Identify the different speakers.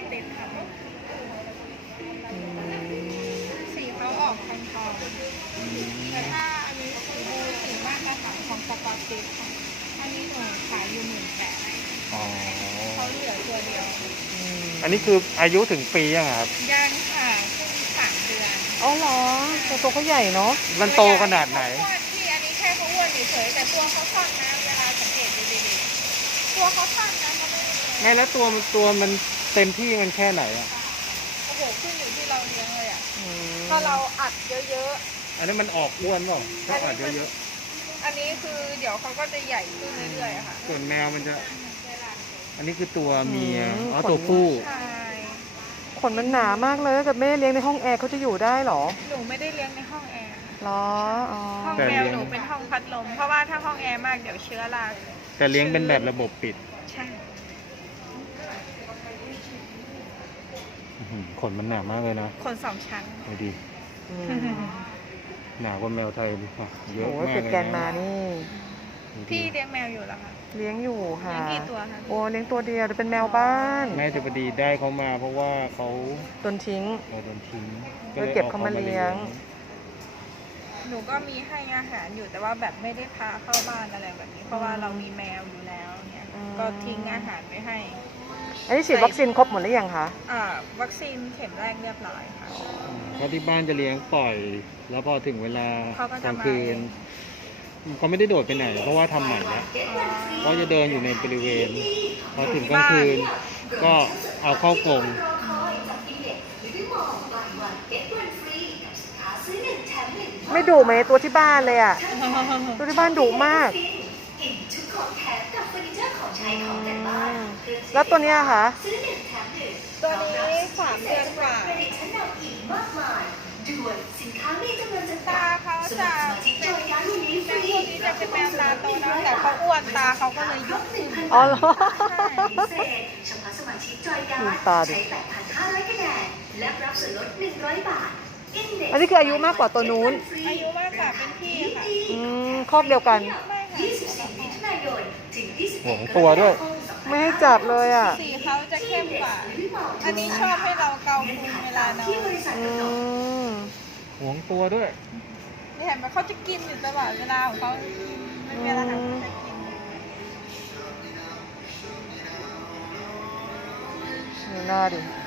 Speaker 1: ติดค่ะสีเขาออกทองทองแต่ถ้าอันนี้สีบูสีมาตรฐานของสกอตติชค่ะอันนี้หนูขายอยู่18,000
Speaker 2: อ๋อ
Speaker 1: เขาเหลือตัวเดียว
Speaker 2: อันนี้คืออายุถึงปียังครับ
Speaker 1: ยังค่ะเพิ่ง3 เดือน
Speaker 3: อ๋อเหรอแต่ตัวเขาใหญ่เนาะ
Speaker 2: มันโตขนาดไหน
Speaker 1: ที่อันนี้แค่เขาอ้วนเฉยแต่ตัวเขาทอดนะเวลาสังเกตดูดีๆตัวเขาทอดนะเขาไม่
Speaker 2: แล้วตัวมันเต็มที่มันแค่ไหนอ่ะ
Speaker 1: โอ้โหขึ้นอยู่ที่เราเลี้ยงเลยอ่ะถ้าเราอัดเยอะ
Speaker 2: อันนี้มันออกอ้วนเปล่าถ้าอัดเยอะ
Speaker 1: อันนี้คือเดี๋ยวเขาก็จะใหญ่ขึ้นเรื่อยๆค่ะ
Speaker 2: ส่วนแมวมันจะอันนี้คือตัวเมียอ๋อตัวผู้
Speaker 1: ใช่
Speaker 3: ขนมันหนามากเลยถ้าเกิดแม่เลี้ยงในห้องแอร์เขาจะอยู่ได้หรอ
Speaker 1: หนูไม่ได้เลี้ยงในห้องแอร์
Speaker 3: หรอ
Speaker 1: ห้องแมวหนูเป็นห้องพัดลมเพราะว่าถ้าห้องแอร์มากเดี๋ยวเชื้อรา
Speaker 2: แต่เลี้ยงเป็นแบบระบบปิด
Speaker 1: ใช่
Speaker 2: ขนมันหนามากเลยนะ
Speaker 1: ขน2 ชั้น
Speaker 2: ดีหนากว่าแมวไทยดิเยอะมากเลย
Speaker 3: โอ้ยเป็ดแกนมานี่
Speaker 1: พี่เลี้ยงแมวอยู่เหรอคะ
Speaker 3: เลี้ยงอยู่ค่ะ
Speaker 1: เลี้ยงกี่ตัวคะ
Speaker 3: โอ้เลี้ยงตัวเดียวเป็นแมวบ้าน
Speaker 2: แม่จะพอดีได้เขามาเพราะว่าเขา
Speaker 3: โดนทิ้ง
Speaker 2: ก็
Speaker 3: เก็บเขามาเลี้ยง
Speaker 1: หนูก็มีให้อาหารอยู่แต่ว่าแบบไม่ได้พาเข้าบ้านอะไรแบบนี้เพราะว่าเรามีแมวอยู่แล้วเนี่ยก็ทิ้งอาหารไว้ให้
Speaker 3: อันนี้ฉีดวัคซีนครบหมดหรือยังคะ
Speaker 1: วัคซีนเข็มแรกเรียบร้อยค่ะ
Speaker 2: เพราะที่บ้านจะเลี้ยงปล่อยแล้วพอถึงเวลากลางคืนเขาไม่ได้โดดไปไหนเพราะว่าทำหมันแล้วเขาจะเดินอยู่ในบริเวณพอถึงกลางคืนก็เอาเข้ากรง
Speaker 3: ไม่ดุไหมตัวที่บ้านเลยอ่ะตัวที่บ้านดุมากแล้วตัวนี้ค่ะ
Speaker 1: ตัวนี้3 เดือนกว่าตาเขาจะเป็นพวกนี้จะเป็นแมวตาโตนะแต่เขาอ้วนตาเขาก็เลยยุบขึ้น
Speaker 3: อ๋อเหรอตาดิอันนี้คืออายุมากกว่าตัวนู้น
Speaker 1: อายุมากกว่าเป็นพี่ค่ะ
Speaker 3: ครอบเดียวกัน
Speaker 2: ห่วงตัวด้วย
Speaker 3: ไม่ให้จับเลยอ่ะ
Speaker 1: สีเขาจะเข้มกว่าอันนี้ชอบให้เราเกาพุงเวลานอน
Speaker 2: ห่วงตัวด้วย
Speaker 1: นี่เห็นไหมเขาจะกินอยู่ตลอดเวลาของเขาไม่มีอะไรทำจะกิน
Speaker 3: หน้าดิ